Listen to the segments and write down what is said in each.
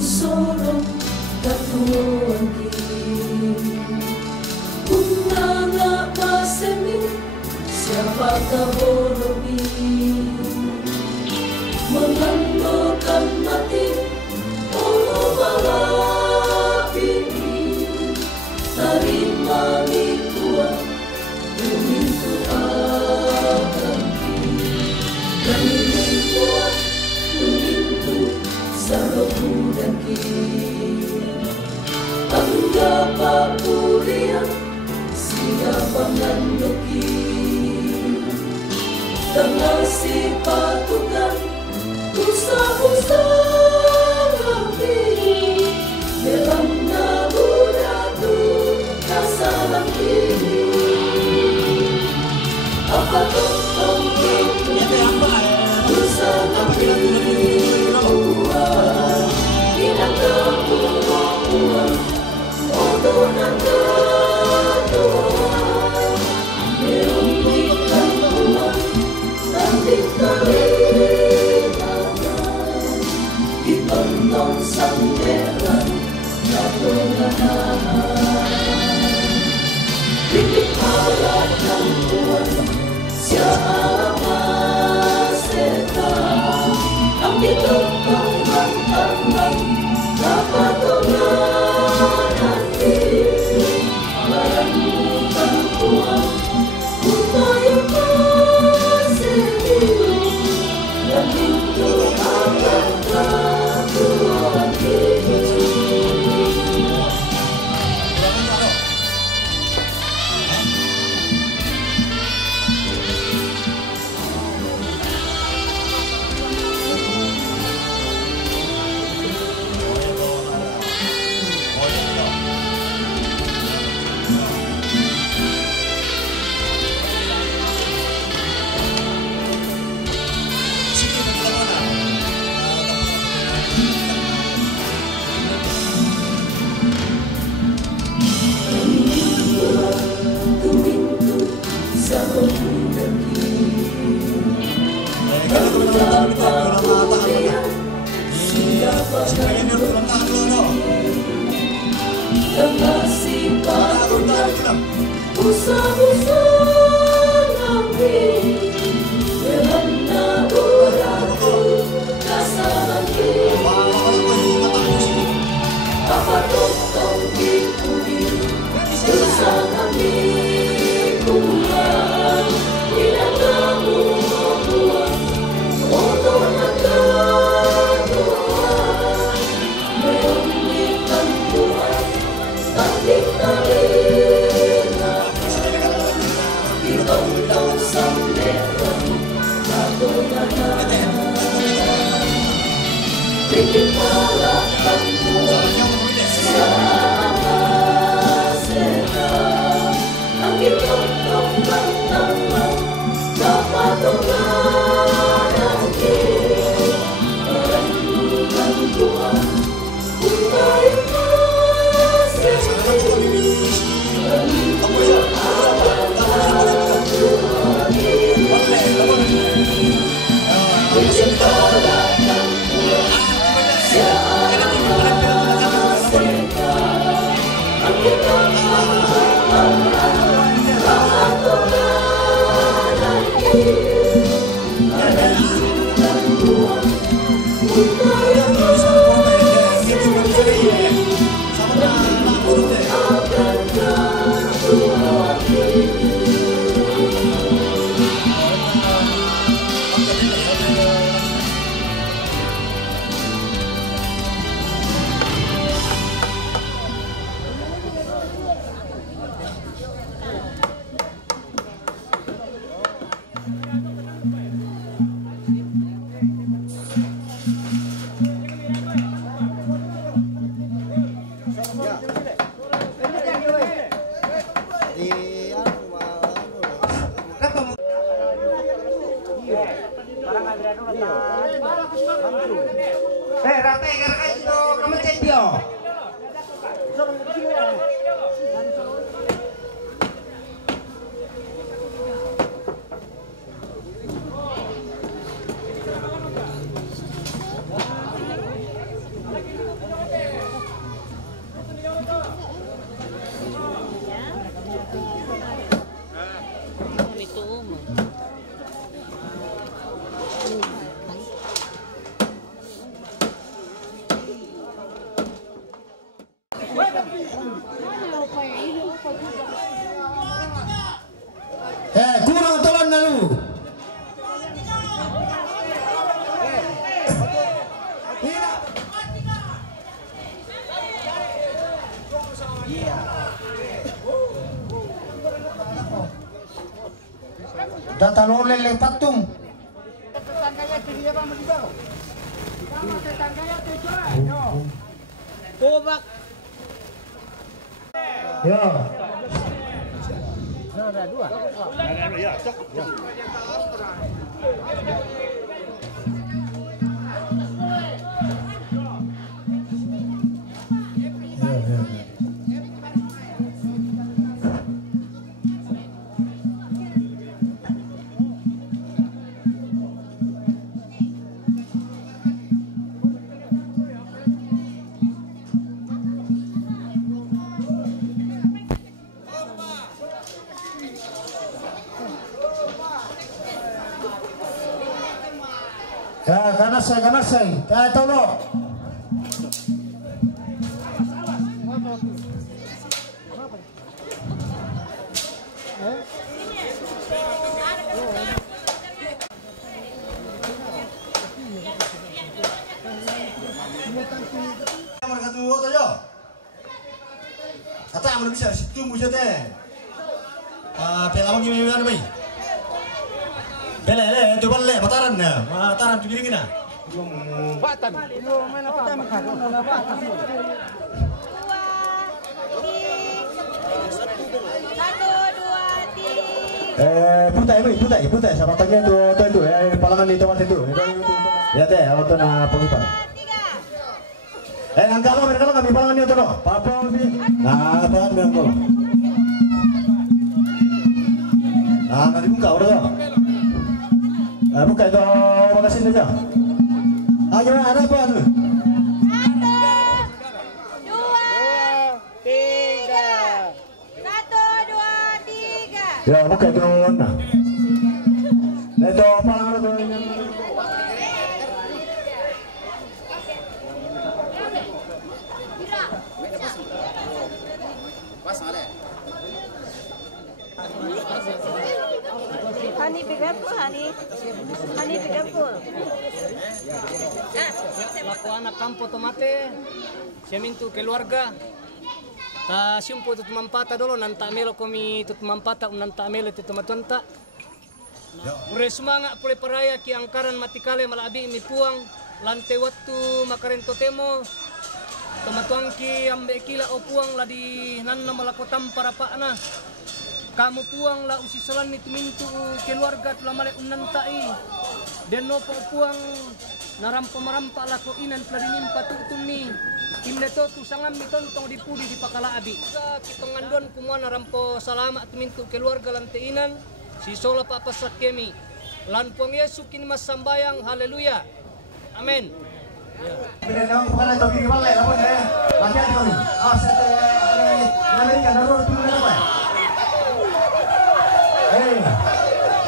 sorong katuan Unanga pasemi siapa kaborobi mengandokan mati Allah malapini tarima mikuan Yumintu agamki kami mikuan Yumintu saroku dan ki Anggapa kuliah siapa nganduki Tengah si patukan usah-usah ngapi dalam nabudatu kasalang kini apa tentang itu usah ngapi uang inang kebuang odonan ketuan merugikan uang nanti Tonton samperan natungahan Bidik malat ng buwan siya amasetan Ang ditutong mantangan napatungan natin Marangutan buwan kung tayo masetin Nandito agad ka Usah-usah ngapi dalam nabudatu kasalan kini apa tentang kikuni usah ngapi kumpulan tidak kamu membuat otonan ketuan merugikan Tuhan takdir Tonton samperan natungahan Bikin malah kampuan siapa setan Angin tonton bantangan napatungan angin Merendukan Tuhan Untai masetin Merendukan Rate gara itu kemencet dia. Data lolele patung. Tubak. Ya. Ya, ganasay. Kaya tolo. Mereka tuh foto yo. Kata belum bisa tunggu saja. Pelawan gimana nih? Bele, coba le, mataran tuh gini na. Batan. Mana batan? Putai, siapa tanya itu, palangan itu mas itu. Ya teh, auto na pengipan. Angka lo, mereka kami palangan itu no. Papa mi, nah, palangan bilang kau. Nah, nanti buka udah tuh. Buka itu makasih aja. Ayo ada apa anu? 1, 2, 3. 1, 2, 3. Ya buka itu nah. Itu palangan itu. Honey, be careful, honey. Honey, be careful. Laku anak kampo tomate, semintu keluarga. Ta simpo tu mampata dulu nanta melo kami tu mampata nanta melo tu tomatonta. Ure semangat pule peraya ki angkaran mati kale malabi mi puang lante waktu makarento temo. Tomatuangki ambe kila o puang ladi nanna malakotam para pakna. Kamu puang la usisalan itu mintu keluarga telah malek unantai dan nopo puang narampa marampa lako inan telah dinimpa tutun ni imne to tu sangam mitontong dipudi di pakala abi kita ngandon kumua narampo salamat mintu keluarga lanteinan si sola papasak kemi lan puang Yesu kini mas sambayang haleluya amin. Bila nang bukan itu gini balik, apa ya? Masih ada kami. Saya Amerika darurat tu apa?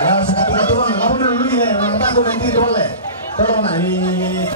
Ya sekarang turun, kamu dulu ya, nanti aku nanti itu boleh. Tolong nak ini.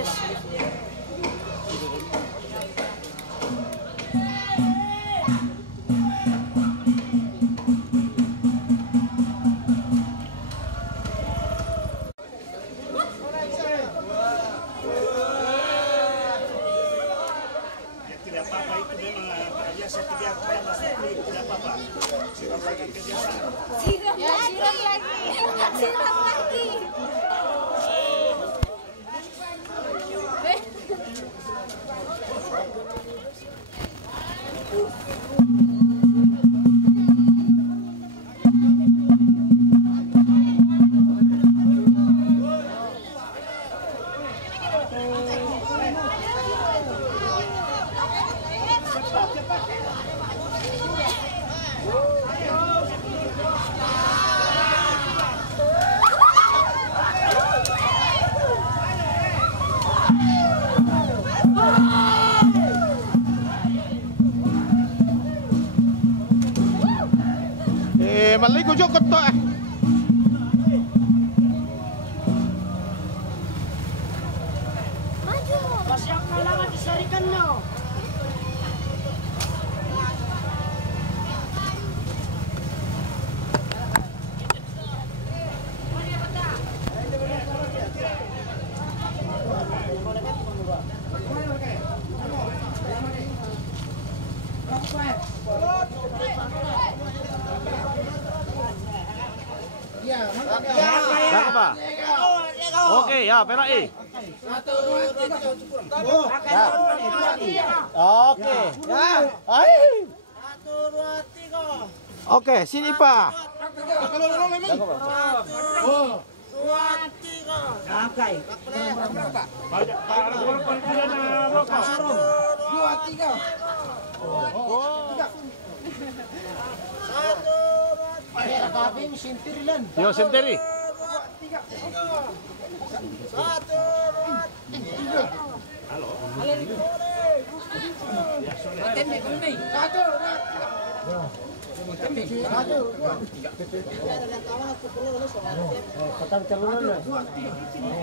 beres. Tidak apa-apa, itu memang biasa tidak apa-apa. Siram lagi kebiasaan. Siram lagi. Maligo jokot to eh. Maju. Pas yang kailangan disarikan nyo. Apa? Oke, ya, perai. Oke. Ya. Oke, sini Pak. Yo, sentiri.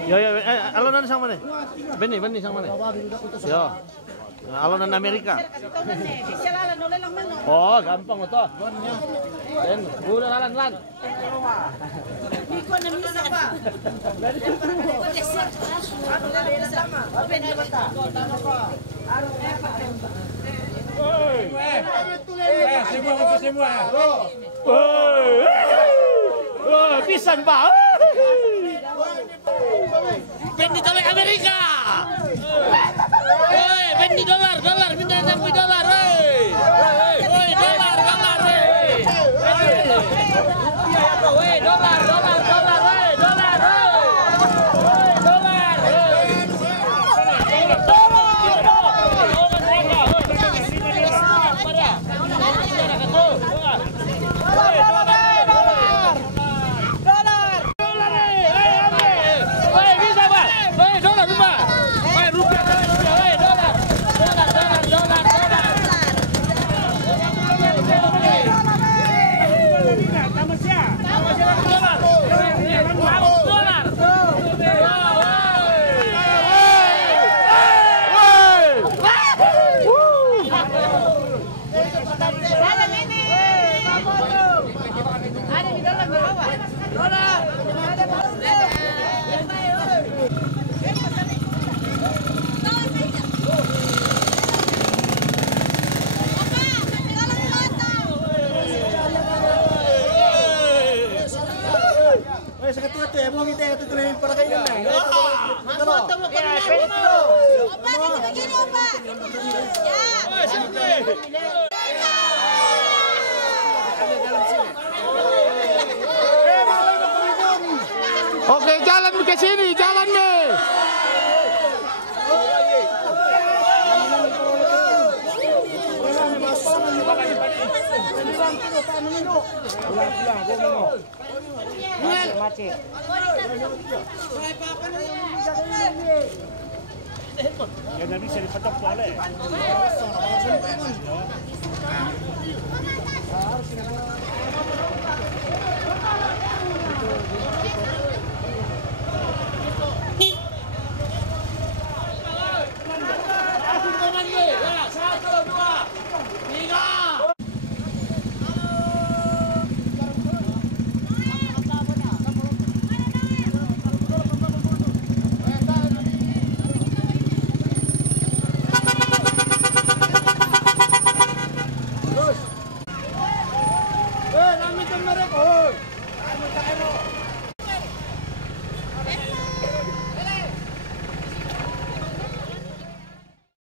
Yo, alunan sang mana? Beni sang mana? Yo. Alunan Amerika. Oh, gampang to. Den, udah lan. Pisang Pak. Bendi dolar Amerika. Bendi dolar, minta sampai dolar. Oke, jalan ke sini, jalan nih. Ya nggak bisa dipetok boleh. Harus